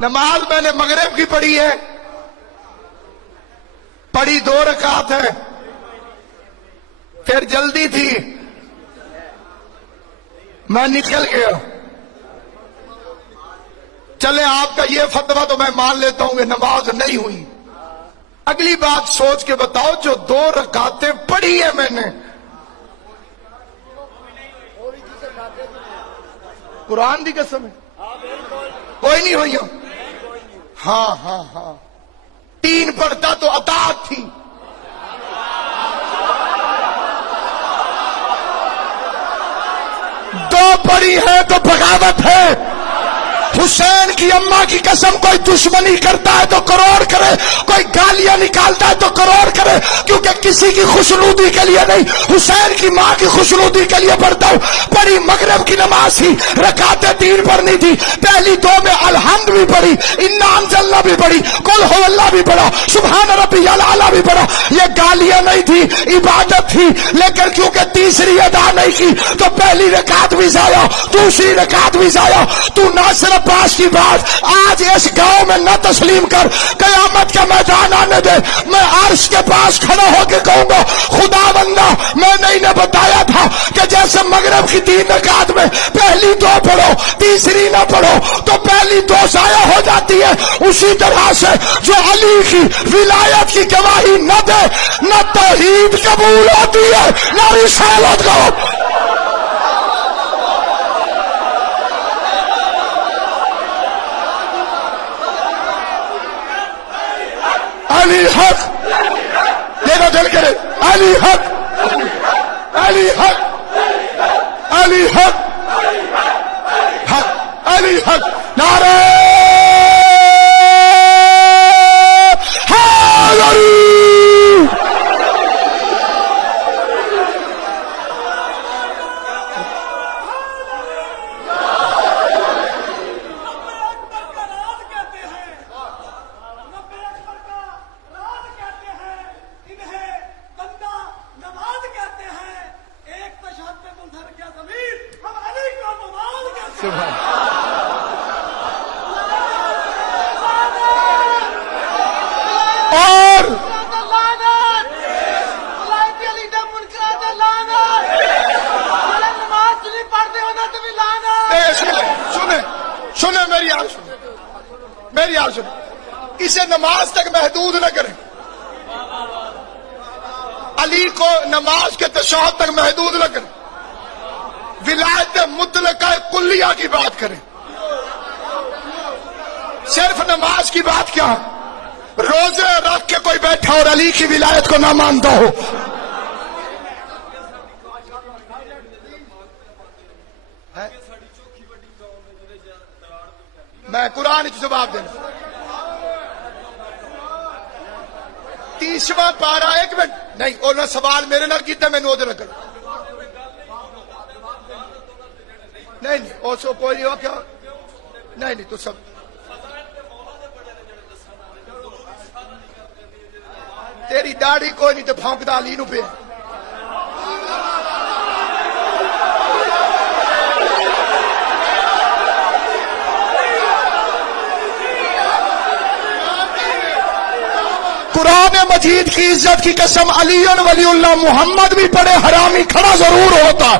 نماز میں نے مغرب کی پڑھی ہے، پڑھی 2 رکعت ہے، پھر جلدی تھی میں نکل گیا۔ چلے آپ کا یہ فتویٰ تو میں مان لیتا ہوں کہ نماز نہیں ہوئی، اگلی بات سوچ کے بتاؤ جو 2 رکعتیں پڑھی ہے میں نے، قرآن دی قسم ہے کوئی نہیں ہوئی ہو؟ ہاں ہاں ہاں 3 پڑھتا تو اطاعت تھی، 2 پڑھی ہے تو بغاوت ہے۔ حسین کی اماں کی قسم کوئی دشمنی کرتا ہے تو کروڑ کرے، کوئی گالیاں نکالتا ہے تو کروڑ کرے، کیونکہ کسی کی خوشنودی کے لیے نہیں، حسین کی ماں کی خوشنودی کے لیے پڑھتا ہوں۔ پڑھی مغرب کی نماز تھی، رکعتیں 3 پڑھنی تھی، پہلی 2 میں الحمد بھی پڑھی، انا انزلنا بھی پڑھی، قل هو اللہ بھی پڑھا، سبحان ربی الاعلی بھی پڑھا۔ یہ گالیاں نہیں تھی، عبادت تھی، لیکن کیونکہ تیسری ادا نہیں کی تو پہلی رکعت بھی ضائع، دوسری رکعت بھی ضائع۔ تو نہ صرف پاس کی بات آج اس گاؤں میں نہ تسلیم کر، قیامت کا میدان آنے دے، میں عرش کے پاس کھڑا ہو کے کہوں گا خدا بندہ میں نے انہیں بتایا تھا کہ جیسے مغرب کی 3 رکعت میں پہلی 2 پڑھو تیسری نہ پڑھو تو پہلی 2 ضائع ہو جاتی ہے، اسی طرح سے جو علی کی ولایت کی گواہی نہ دے نہ توحید قبول ہوتی ہے نہ رسالت کو۔ علی حق میرا دل کرے، علی حق علی حق علی حق حق علی حق، نعرہ حیدری۔ اور سنیں میری آواز سنیں، میری آواز سنیں، اسے نماز تک محدود نہ کریں، علی کو نماز کے تشہد تک محدود نہ کریں، ولایت مطلقہ کلیہ کی بات کریں۔ صرف نماز کی بات کیا ہے؟ روزے رکھ کے کوئی بیٹھا اور علی کی ولایت کو نہ مانتا ہو، میں قرآن کی جواب دینا۔ 30واں پارہ، 1 منٹ نہیں انہوں نے سوال میرے نال کیتا، میں نوٹ نہ کروں، نہیں وہ سو کوئی نہیں ہو کیا، نہیں تو سب تیری داڑھی کوئی نہیں تو پھونکتا علی نو پہ۔ قرآن مجید کی عزت کی قسم علی ولی اللہ محمد بھی پڑھے حرامی کھڑا ضرور ہوتا۔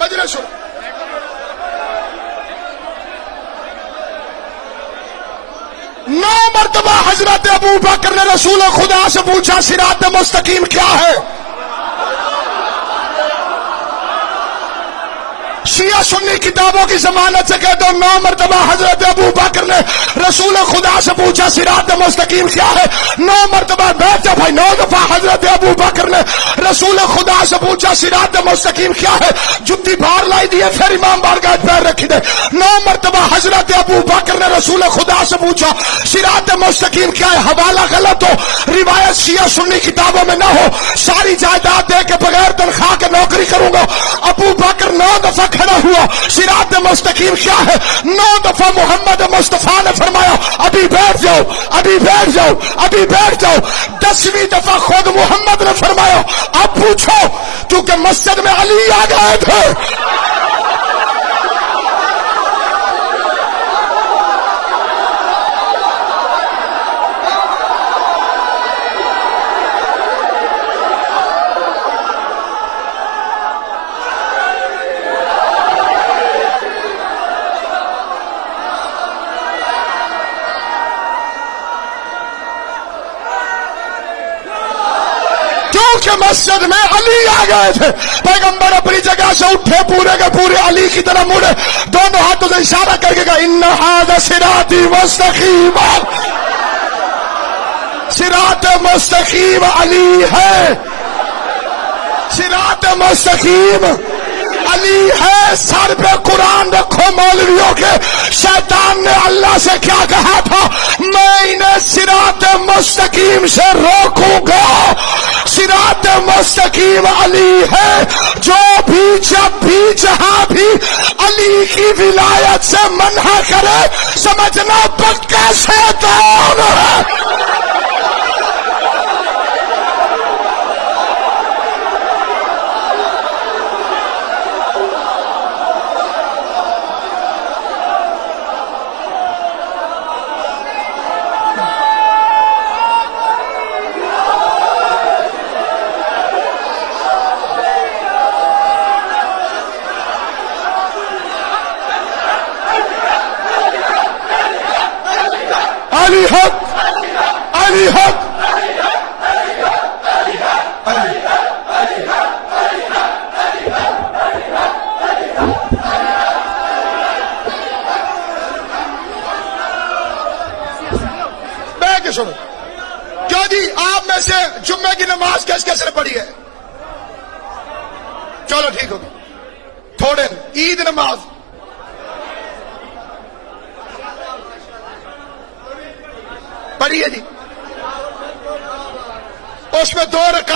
مجلس 9 مرتبہ حضرت ابو بکر نے رسول خدا سے پوچھا صراط مستقیم کیا ہے؟ شیعہ سنی کتابوں کی ضمانت سے کہہ دو 9 مرتبہ حضرت ابو بکر نے رسول خدا سے پوچھا صراط مستقیم کیا ہے. 9 مرتبہ بیٹھ جا بھائی. 9 دفعہ حضرت ابو بکر نے رسول خدا سے پوچھا صراط مستقیم کیا ہے. جتی باہر لائی دی ہے پھر امام بارگاہ پیر رکھی دے. 9 مرتبہ حضرت ابو بکر نے رسول خدا سے پوچھا صراط مستقیم کیا ہے. حوالہ غلط ہو, روایت شیعہ سنی کتابوں میں نہ ہو. ساری جائیداد دے کے بغیر تنخواہ کے نوکری کروں گا. ابو بکر 9 دفعہ کھڑا ہوا صراط مستقیم کیا ہے. 9 دفعہ محمد مصطفیٰ نے فرمایا ابھی بیٹھ جاؤ, ابھی بیٹھ جاؤ, ابھی بیٹھ جاؤ. 10ویں دفعہ خود محمد نے فرمایا اب پوچھو, کیونکہ مسجد میں علی آ گئے تھے. کہ مسجد میں علی آ گئے تھے. پیغمبر اپنی جگہ سے اٹھے, پورے کے پورے علی کی طرف مڑے, دونوں ہاتھوں سے اشارہ کر کے کہا ان ھذا صراطی مستقیم. صراط مستقیم علی ہے, صراط مستقیم علی ہے. سر پہ قرآن رکھو مولویوں کے. شیطان نے اللہ سے کیا کہا تھا, میں انہیں صراط مستقیم سے روکوں گا. صراط مستقیم علی ہے. جو بھی جب بھی جہاں بھی علی کی ولایت سے منع کرے سمجھنا پکا شیطان ہے. علی حق, علی حق. بیٹھ کے سنو. کیوں جی آپ میں سے جمعے کی نماز کس کس نے پڑھی ہے؟ چلو ٹھیک ہوگی. تھوڑے عید نماز پڑھی ہے جی, اس میں 2 رکعت